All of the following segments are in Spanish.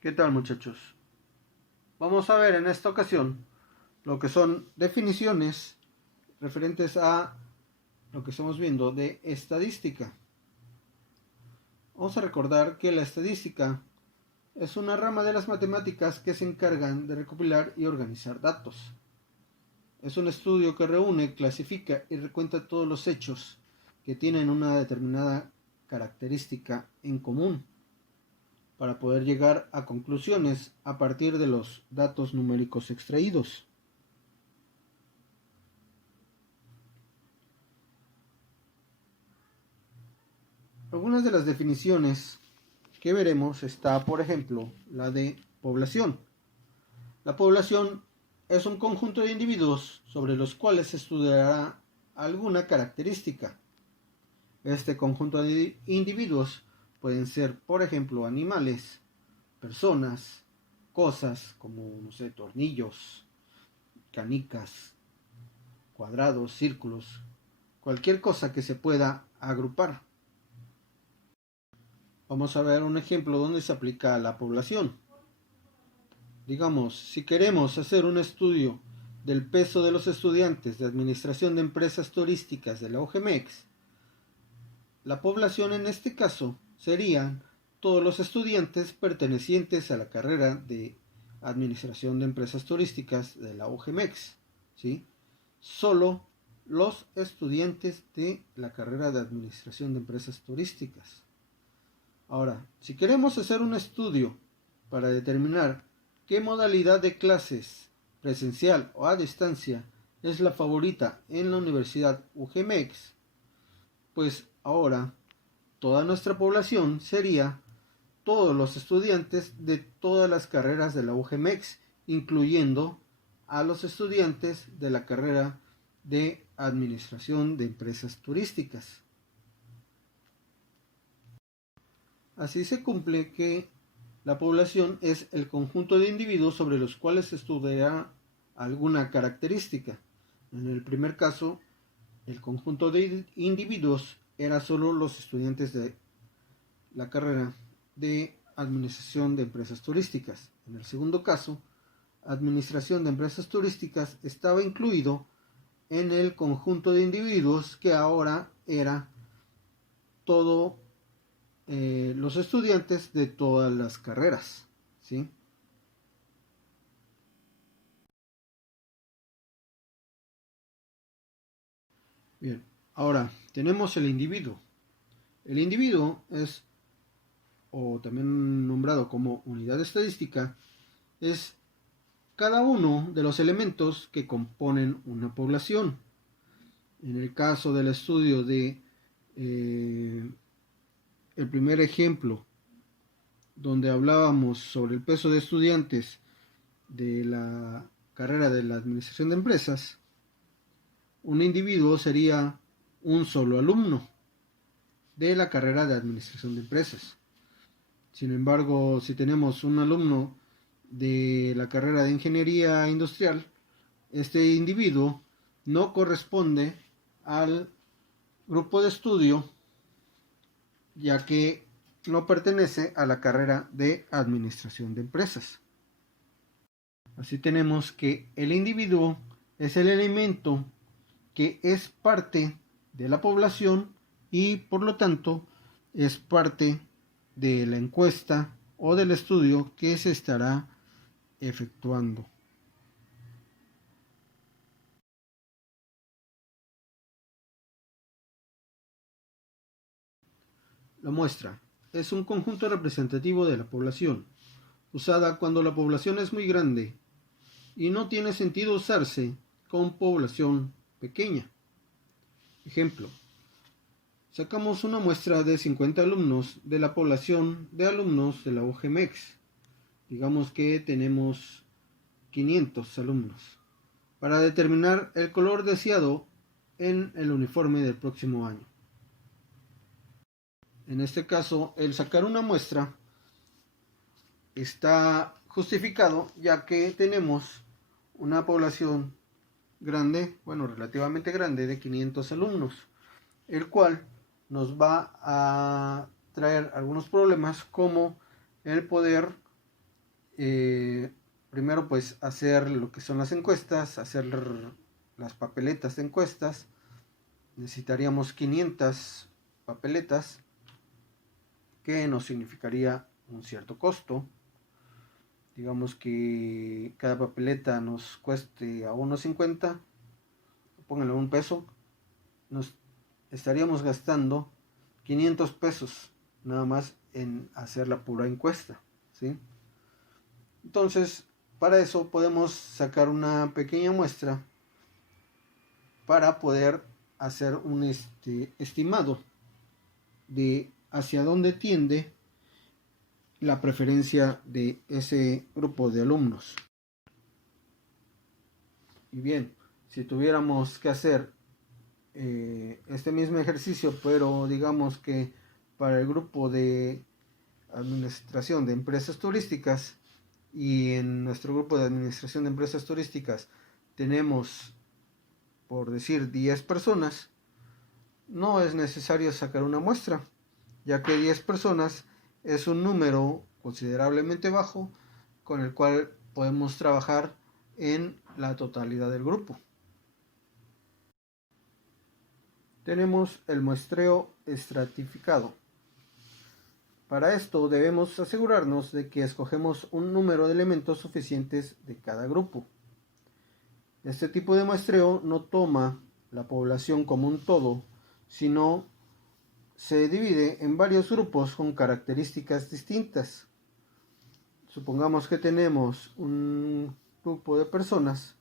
¿Qué tal, muchachos? Vamos a ver en esta ocasión lo que son definiciones referentes a lo que estamos viendo de estadística. Vamos a recordar que la estadística es una rama de las matemáticas que se encargan de recopilar y organizar datos. Es un estudio que reúne, clasifica y recuenta todos los hechos que tienen una determinada característica en común, para poder llegar a conclusiones a partir de los datos numéricos extraídos. Algunas de las definiciones que veremos está, por ejemplo, la de población. La población es un conjunto de individuos sobre los cuales se estudiará alguna característica. Este conjunto de individuos pueden ser, por ejemplo, animales, personas, cosas como, no sé, tornillos, canicas, cuadrados, círculos, cualquier cosa que se pueda agrupar. Vamos a ver un ejemplo donde se aplica a la población. Digamos, si queremos hacer un estudio del peso de los estudiantes de Administración de Empresas Turísticas de la UGMEX, la población en este caso serían todos los estudiantes pertenecientes a la carrera de Administración de Empresas Turísticas de la UGMEX, ¿sí? Solo los estudiantes de la carrera de Administración de Empresas Turísticas. Ahora, si queremos hacer un estudio para determinar qué modalidad de clases, presencial o a distancia, es la favorita en la Universidad UGMEX, pues ahora toda nuestra población sería todos los estudiantes de todas las carreras de la UGMEX, incluyendo a los estudiantes de la carrera de Administración de Empresas Turísticas. Así se cumple que la población es el conjunto de individuos sobre los cuales se estudiará alguna característica. En el primer caso, el conjunto de individuos era solo los estudiantes de la carrera de Administración de Empresas Turísticas. En el segundo caso, Administración de Empresas Turísticas estaba incluido en el conjunto de individuos que ahora era todo los estudiantes de todas las carreras, ¿sí? Bien, ahora tenemos el individuo. El individuo es, o también nombrado como unidad estadística, es cada uno de los elementos que componen una población. En el caso del estudio de el primer ejemplo, donde hablábamos sobre el peso de estudiantes de la carrera de la administración de empresas, un individuo sería un solo alumno de la carrera de administración de empresas. Sin embargo, si tenemos un alumno de la carrera de ingeniería industrial, este individuo no corresponde al grupo de estudio, ya que no pertenece a la carrera de administración de empresas. Así tenemos que el individuo es el elemento que es parte de la población y por lo tanto es parte de la encuesta o del estudio que se estará efectuando. La muestra es un conjunto representativo de la población, usada cuando la población es muy grande y no tiene sentido usarse con población pequeña. Ejemplo, sacamos una muestra de 50 alumnos de la población de alumnos de la UGMEX. Digamos que tenemos 500 alumnos, para determinar el color deseado en el uniforme del próximo año. En este caso, el sacar una muestra está justificado, ya que tenemos una población grande, bueno, relativamente grande, de 500 alumnos, el cual nos va a traer algunos problemas como el poder Primero pues hacer lo que son las encuestas, hacer las papeletas de encuestas. Necesitaríamos 500 papeletas, que nos significaría un cierto costo. Digamos que cada papeleta nos cueste a 1.50, pónganle $1, nos estaríamos gastando 500 pesos nada más en hacer la pura encuesta, ¿sí? Entonces, para eso podemos sacar una pequeña muestra para poder hacer un estimado de hacia dónde tiende la preferencia de ese grupo de alumnos. Y bien, si tuviéramos que hacer este mismo ejercicio, pero digamos que para el grupo de administración de empresas turísticas, y en nuestro grupo de administración de empresas turísticas tenemos, por decir, 10 personas, no es necesario sacar una muestra, ya que 10 personas es un número considerablemente bajo con el cual podemos trabajar en la totalidad del grupo. Tenemos el muestreo estratificado. Para esto debemos asegurarnos de que escogemos un número de elementos suficientes de cada grupo. Este tipo de muestreo no toma la población como un todo, sino se divide en varios grupos con características distintas. Supongamos que tenemos un grupo de personas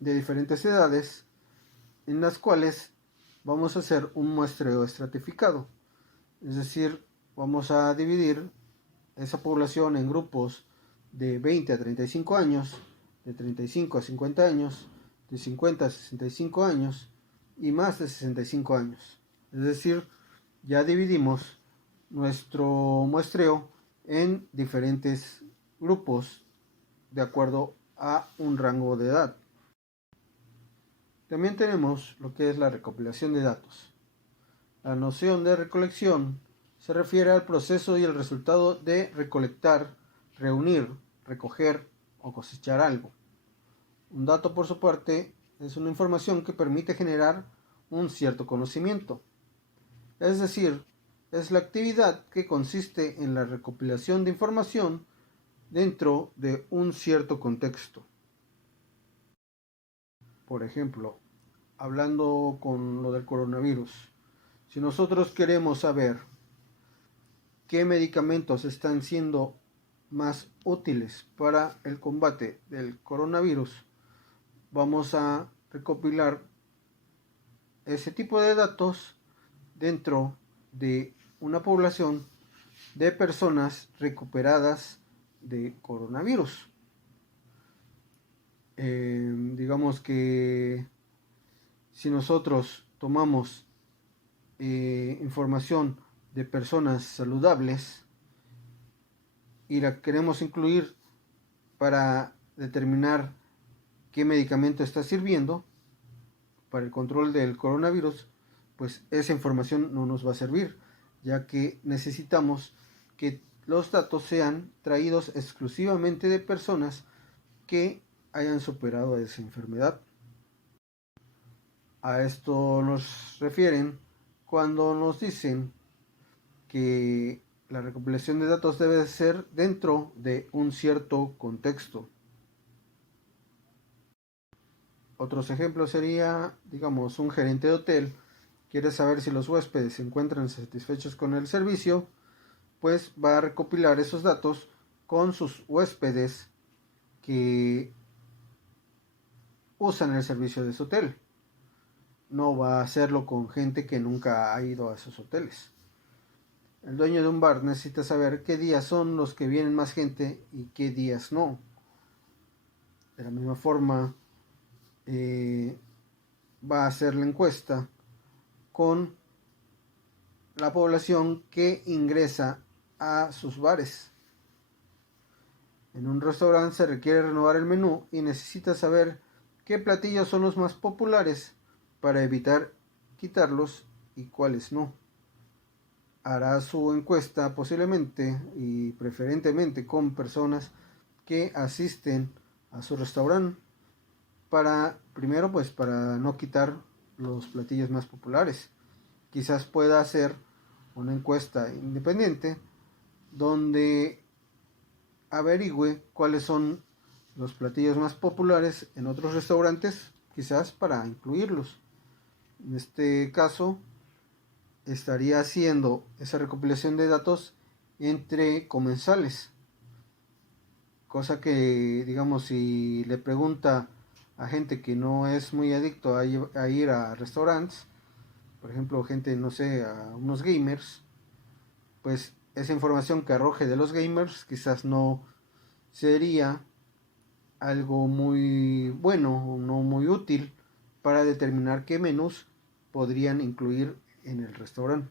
de diferentes edades en las cuales vamos a hacer un muestreo estratificado. Es decir, vamos a dividir esa población en grupos de 20 a 35 años, de 35 a 50 años, de 50 a 65 años y más de 65 años. Es decir, ya dividimos nuestro muestreo en diferentes grupos de acuerdo a un rango de edad. También tenemos lo que es la recopilación de datos. La noción de recolección se refiere al proceso y el resultado de recolectar, reunir, recoger o cosechar algo. Un dato, por su parte, es una información que permite generar un cierto conocimiento. Es decir, es la actividad que consiste en la recopilación de información dentro de un cierto contexto. Por ejemplo, hablando con lo del coronavirus, si nosotros queremos saber qué medicamentos están siendo más útiles para el combate del coronavirus, vamos a recopilar ese tipo de datos dentro de una población de personas recuperadas de coronavirus. Digamos que si nosotros tomamos información de personas saludables y la queremos incluir para determinar qué medicamento está sirviendo para el control del coronavirus, pues esa información no nos va a servir, ya que necesitamos que los datos sean traídos exclusivamente de personas que hayan superado esa enfermedad. A esto nos refieren cuando nos dicen que la recopilación de datos debe ser dentro de un cierto contexto. Otros ejemplos sería, digamos, un gerente de hotel quiere saber si los huéspedes se encuentran satisfechos con el servicio, pues va a recopilar esos datos con sus huéspedes que usan el servicio de su hotel. No va a hacerlo con gente que nunca ha ido a esos hoteles. El dueño de un bar necesita saber qué días son los que vienen más gente y qué días no. De la misma forma, va a hacer la encuesta con la población que ingresa a sus bares. En un restaurante se requiere renovar el menú y necesita saber qué platillos son los más populares para evitar quitarlos y cuáles no. hará su encuesta posiblemente y preferentemente con personas que asisten a su restaurante para, primero, pues para no quitar los platillos más populares. Quizás pueda hacer una encuesta independiente donde averigüe cuáles son los platillos más populares en otros restaurantes, quizás para incluirlos. En este caso, estaría haciendo esa recopilación de datos entre comensales, cosa que, digamos, si le pregunta a gente que no es muy adicto a ir a restaurantes, por ejemplo, gente, no sé, a unos gamers, pues esa información que arroje de los gamers quizás no sería algo muy bueno, no muy útil para determinar qué menús podrían incluir en el restaurante.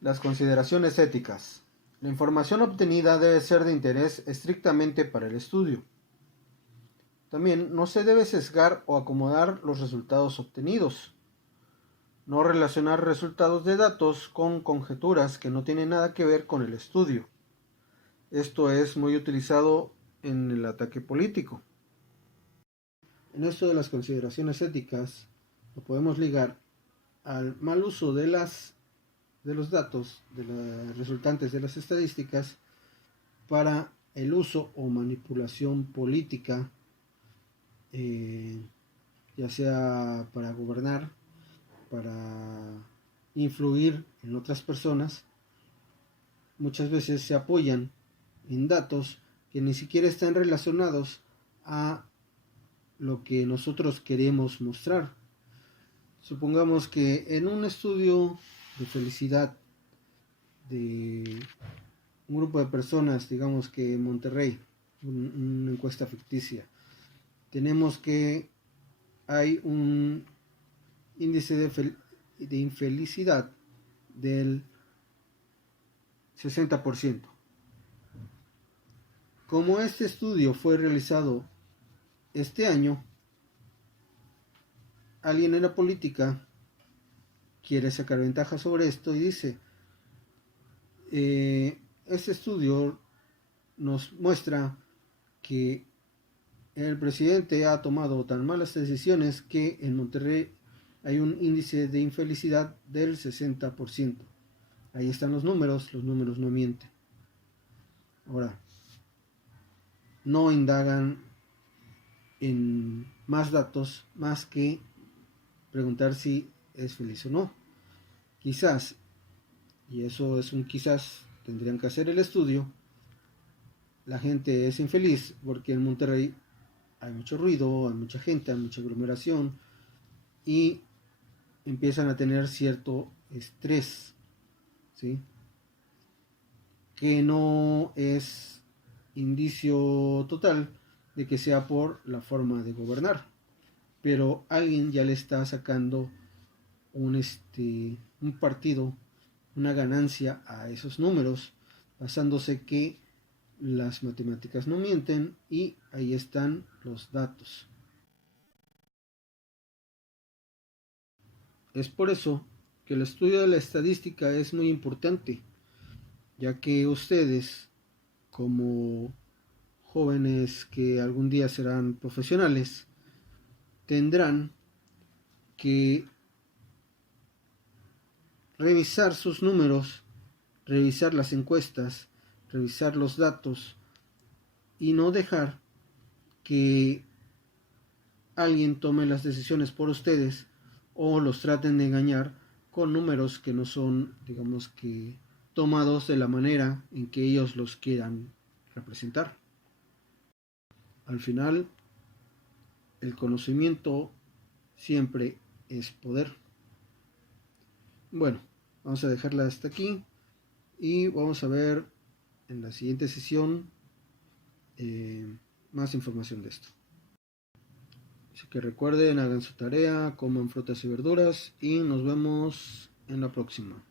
Las consideraciones éticas. La información obtenida debe ser de interés estrictamente para el estudio. También no se debe sesgar o acomodar los resultados obtenidos. No relacionar resultados de datos con conjeturas que no tienen nada que ver con el estudio. Esto es muy utilizado en el ataque político. En esto de las consideraciones éticas, lo podemos ligar al mal uso de los datos resultantes de las estadísticas para el uso o manipulación política, ya sea para gobernar, para influir en otras personas. Muchas veces se apoyan en datos que ni siquiera están relacionados a lo que nosotros queremos mostrar. Supongamos que en un estudio de felicidad de un grupo de personas, digamos que en Monterrey, una encuesta ficticia, tenemos que hay un índice de infelicidad del 60%. Como este estudio fue realizado este año, alguien en la política quiere sacar ventaja sobre esto y dice, este estudio nos muestra que el presidente ha tomado tan malas decisiones que en Monterrey hay un índice de infelicidad del 60%. Ahí están los números no mienten. Ahora, no indagan en más datos más que preguntar si es feliz o no. Quizás, y eso es un quizás, tendrían que hacer el estudio, la gente es infeliz porque en Monterrey hay mucho ruido, hay mucha gente, hay mucha aglomeración y empiezan a tener cierto estrés, ¿sí? Que no es indicio total de que sea por la forma de gobernar, pero alguien ya le está sacando un partido, una ganancia a esos números, basándose que las matemáticas no mienten y ahí están los datos. Es por eso que el estudio de la estadística es muy importante, ya que ustedes, como jóvenes que algún día serán profesionales, tendrán que revisar sus números, revisar las encuestas, revisar los datos y no dejar que alguien tome las decisiones por ustedes o los traten de engañar con números que no son, digamos que, tomados de la manera en que ellos los quieran representar. Al final, el conocimiento siempre es poder. Bueno, vamos a dejarla hasta aquí y vamos a ver en la siguiente sesión más información de esto. Así que recuerden, hagan su tarea, coman frutas y verduras y nos vemos en la próxima.